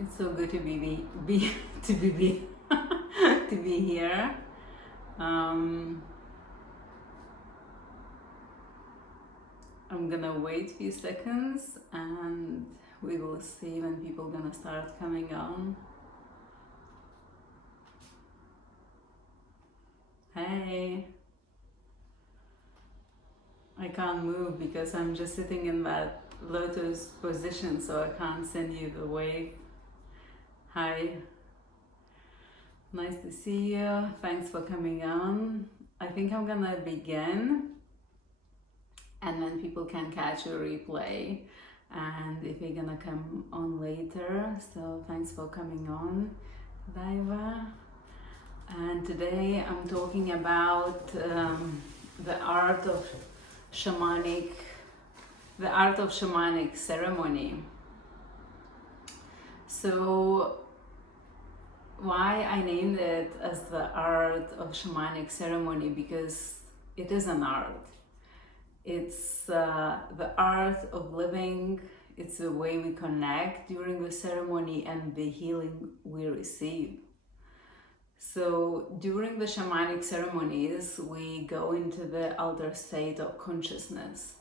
It's so good to be to be to be here. Um, I'm gonna wait a few seconds and we will see when people gonna start coming on. Hey, I can't move because I'm just sitting in that lotus position, so I can't send you the wave. Hi, nice to see you. Thanks for coming on. I think I'm gonna begin and then people can catch a replay, and if you're gonna come on later. So thanks for coming on, Daiva. And today I'm talking about the art of shamanic the art of shamanic ceremony. So why I named it as the art of shamanic ceremony? Because it is an art. It's the art of living. It's the way we connect during the ceremony and the healing we receive. So during the shamanic ceremonies, we go into the altered state of consciousness,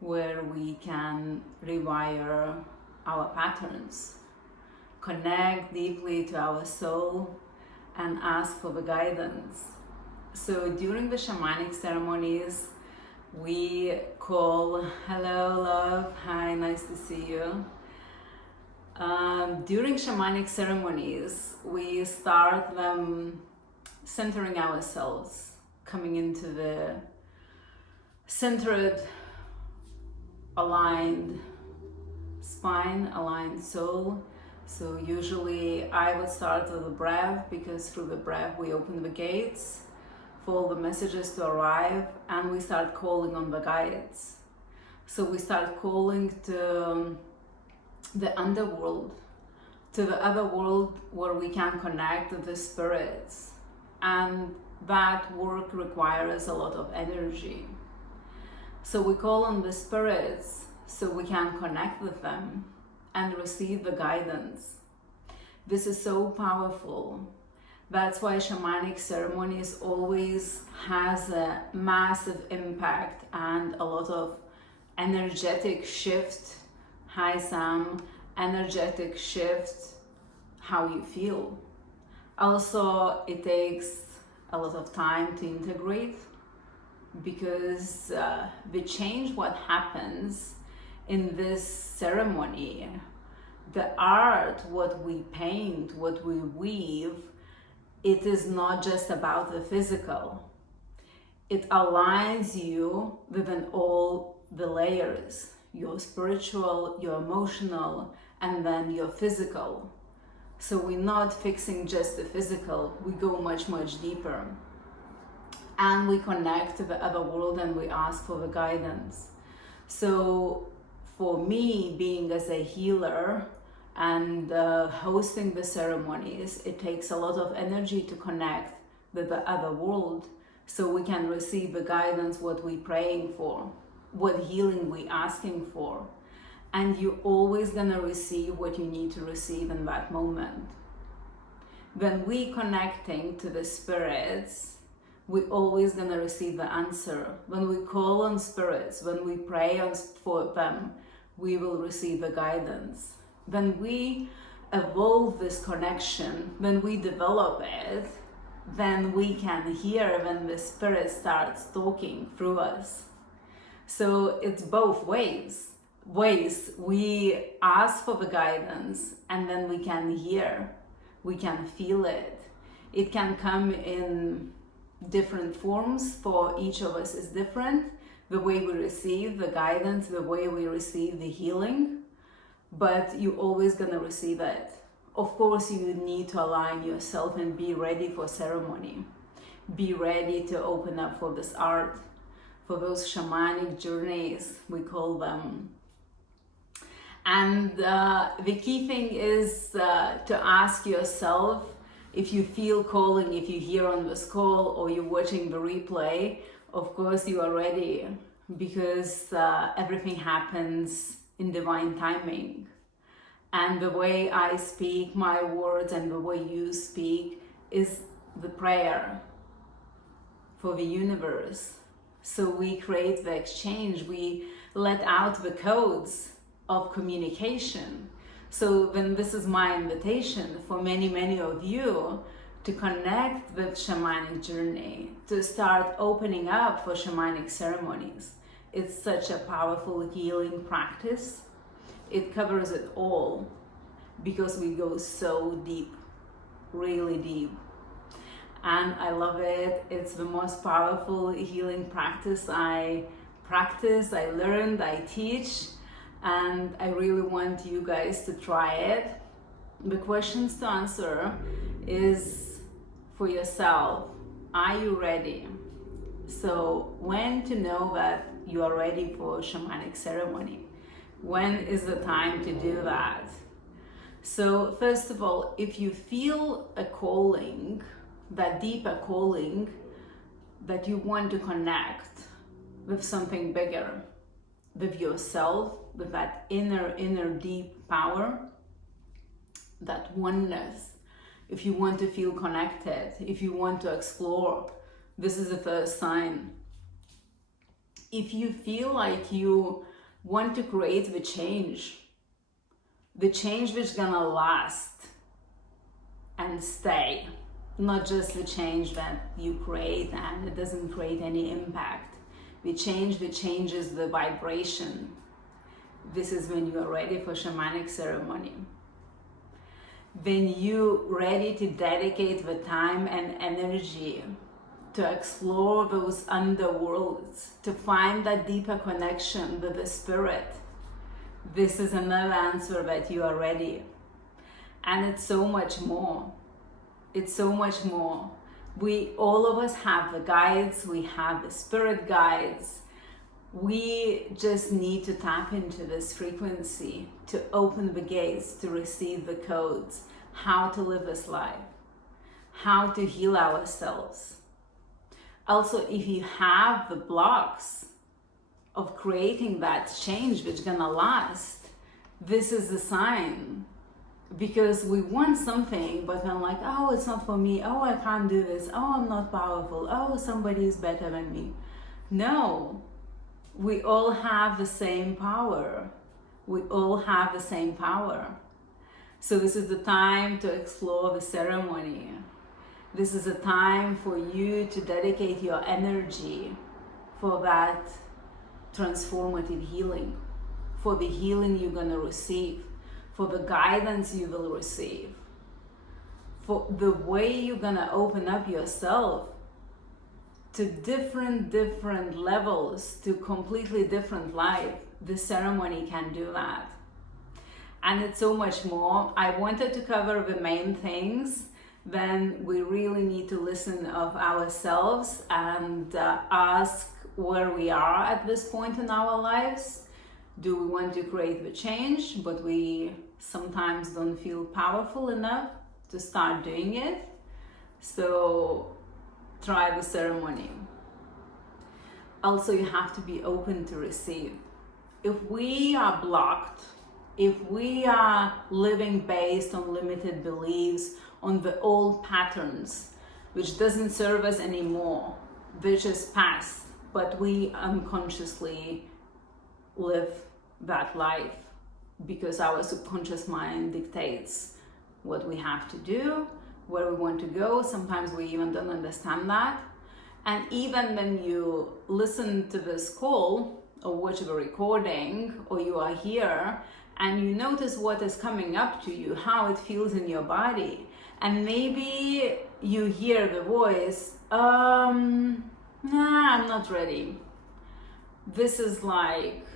where we can rewire our patterns, connect deeply to our soul, and ask for the guidance. So during the shamanic ceremonies, we call, hello love, hi, nice to see you. During shamanic ceremonies, we start them centering ourselves, coming into the centered, aligned spine, aligned soul. So usually I would start with the breath, because through the breath we open the gates for all the messages to arrive, and we start calling on the guides. So we start calling to the underworld, to the other world where we can connect with the spirits, and that work requires a lot of energy. So we call on the spirits so we can connect with them and receive the guidance. This is so powerful. That's why shamanic ceremonies always has a massive impact and a lot of energetic shift. Hi Sam, energetic shift, how you feel. Also, it takes a lot of time to integrate, because the change what happens in this ceremony, the art, what we paint, what we weave, it is not just about the physical. It aligns you within all the layers, your spiritual, your emotional, and then your physical. So we're not fixing just the physical, we go much, much deeper. And we connect to the other world and we ask for the guidance. So for me, being as a healer and hosting the ceremonies, it takes a lot of energy to connect with the other world, so we can receive the guidance, what we're praying for, what healing we're asking for. And you're always gonna receive what you need to receive in that moment. When we connecting to the spirits, we're always gonna receive the answer. When we call on spirits, when we pray for them, we will receive the guidance. When we evolve this connection, when we develop it, then we can hear when the spirit starts talking through us. So it's both ways. We ask for the guidance, and then we can hear, we can feel it. It can come in different forms. For each of us is different, the way we receive the guidance, the way we receive the healing, but you're always gonna receive it. Of course, you need to align yourself and be ready for ceremony. Be ready to open up for this art, for those shamanic journeys, we call them. And the key thing is to ask yourself, if you feel calling, if you hear on this call or you're watching the replay, of course you are ready, because everything happens in divine timing. And the way I speak my words and the way you speak is the prayer for the universe. So we create the exchange, we let out the codes of communication. So then this is my invitation for many, many of you to connect with shamanic journey, to start opening up for shamanic ceremonies. It's such a powerful healing practice. It covers it all because we go so deep, really deep. And I love it. It's the most powerful healing practice I learned, I teach, and I really want you guys to try it. The questions to answer is for yourself. Are you ready? So when to know that you are ready for shamanic ceremony? When is the time to do that? So first of all, if you feel a calling, that deeper calling, that you want to connect with something bigger, with yourself, with that inner deep power, that oneness, if you want to feel connected, if you want to explore, this is the first sign. If you feel like you want to create the change which gonna last and stay, not just the change that you create and it doesn't create any impact. The change that changes the vibration. This is when you are ready for shamanic ceremony. When you ready to dedicate the time and energy to explore those underworlds, to find that deeper connection with the spirit. This is another answer that you are ready. And it's so much more. It's so much more. All of us have the guides, we have the spirit guides. We just need to tap into this frequency, to open the gates, to receive the codes, how to live this life, how to heal ourselves. Also, if you have the blocks of creating that change which gonna last, this is a sign. Because we want something, but then like, oh, it's not for me. Oh, I can't do this. Oh, I'm not powerful. Oh, somebody is better than me. No, we all have the same power. We all have the same power. So this is the time to explore the ceremony. This is a time for you to dedicate your energy for that transformative healing, for the healing you're gonna receive, for the guidance you will receive, for the way you're gonna open up yourself to different levels, to completely different life. The ceremony can do that. And it's so much more. I wanted to cover the main things. Then we really need to listen of ourselves and ask where we are at this point in our lives. Do we want to create the change, but we sometimes don't feel powerful enough to start doing it? So try the ceremony. Also, you have to be open to receive. If we are blocked, if we are living based on limited beliefs, on the old patterns, which doesn't serve us anymore, which is past, but we unconsciously live that life because our subconscious mind dictates what we have to do, where we want to go. Sometimes we even don't understand that. And even when you listen to this call or watch the recording, or you are here and you notice what is coming up to you, how it feels in your body, and maybe you hear the voice, nah, I'm not ready. This is like,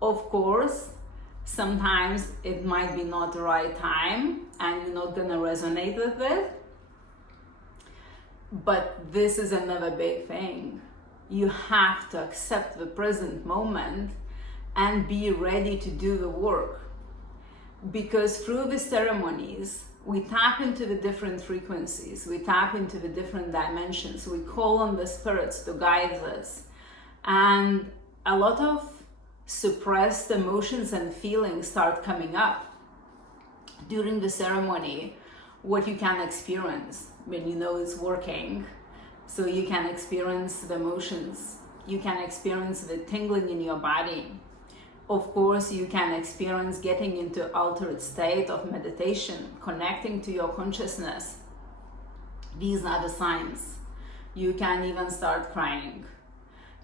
of course, sometimes it might be not the right time and you're not gonna resonate with it. But this is another big thing. You have to accept the present moment and be ready to do the work. Because through the ceremonies, we tap into the different frequencies, we tap into the different dimensions, we call on the spirits to guide us. And a lot of suppressed emotions and feelings start coming up. during the ceremony what you can experience when you know it's working. So you can experience the emotions, you can experience the tingling in your body. Of course, you can experience getting into altered state of meditation, connecting to your consciousness. These are the signs. You can even start crying.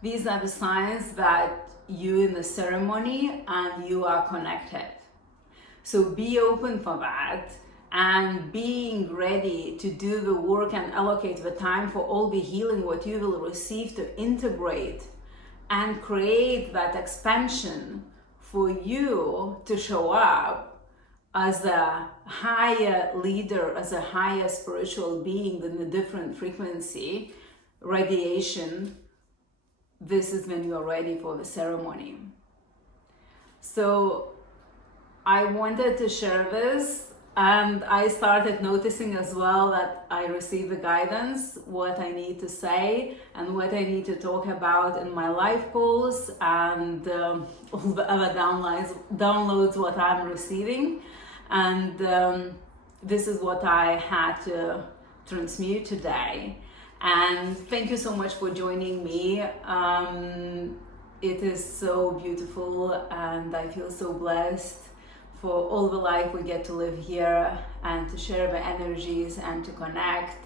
These are the signs that you in the ceremony and you are connected. So be open for that, and being ready to do the work and allocate the time for all the healing what you will receive to integrate and create that expansion for you to show up as a higher leader, as a higher spiritual being in a different frequency, radiation. This is when you are ready for the ceremony. So I wanted to share this, and I started noticing as well that I received the guidance, what I need to say and what I need to talk about in my live calls, and all the other downloads what I'm receiving. And this is what I had to transmute today. And thank you so much for joining me. It is so beautiful, and I feel so blessed for all the life we get to live here, and to share the energies and to connect.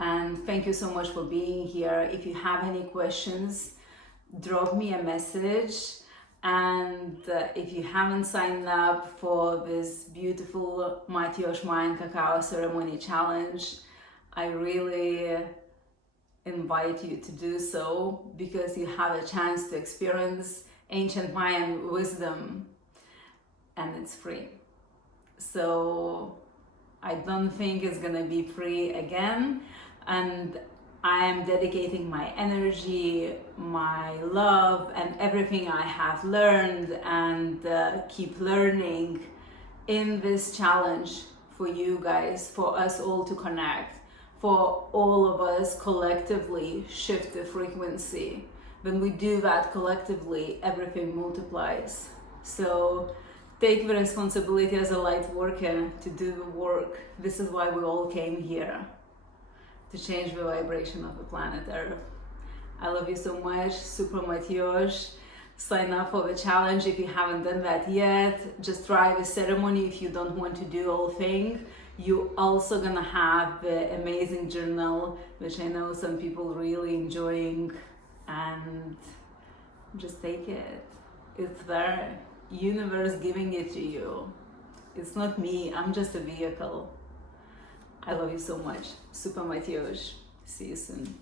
And thank you so much for being here. If you have any questions, drop me a message. And if you haven't signed up for this beautiful Matiosh Mayan Cacao Ceremony Challenge, I really invite you to do so, because you have a chance to experience ancient Mayan wisdom, and it's free. So I don't think it's gonna be free again, and I am dedicating my energy, my love, and everything I have learned and keep learning in this challenge for you guys, for us all to connect, for all of us collectively shift the frequency. When we do that collectively, everything multiplies. So take the responsibility as a light worker to do the work. This is why we all came here, to change the vibration of the planet Earth. I love you so much. Super Matiosh. Sign up for the challenge if you haven't done that yet. Just try the ceremony if you don't want to do all thing. You're also gonna have the amazing journal, which I know some people really enjoying, and just take it. It's there. Universe giving it to you. It's not me, I'm just a vehicle. I love you so much. Super Matiosh. See you soon.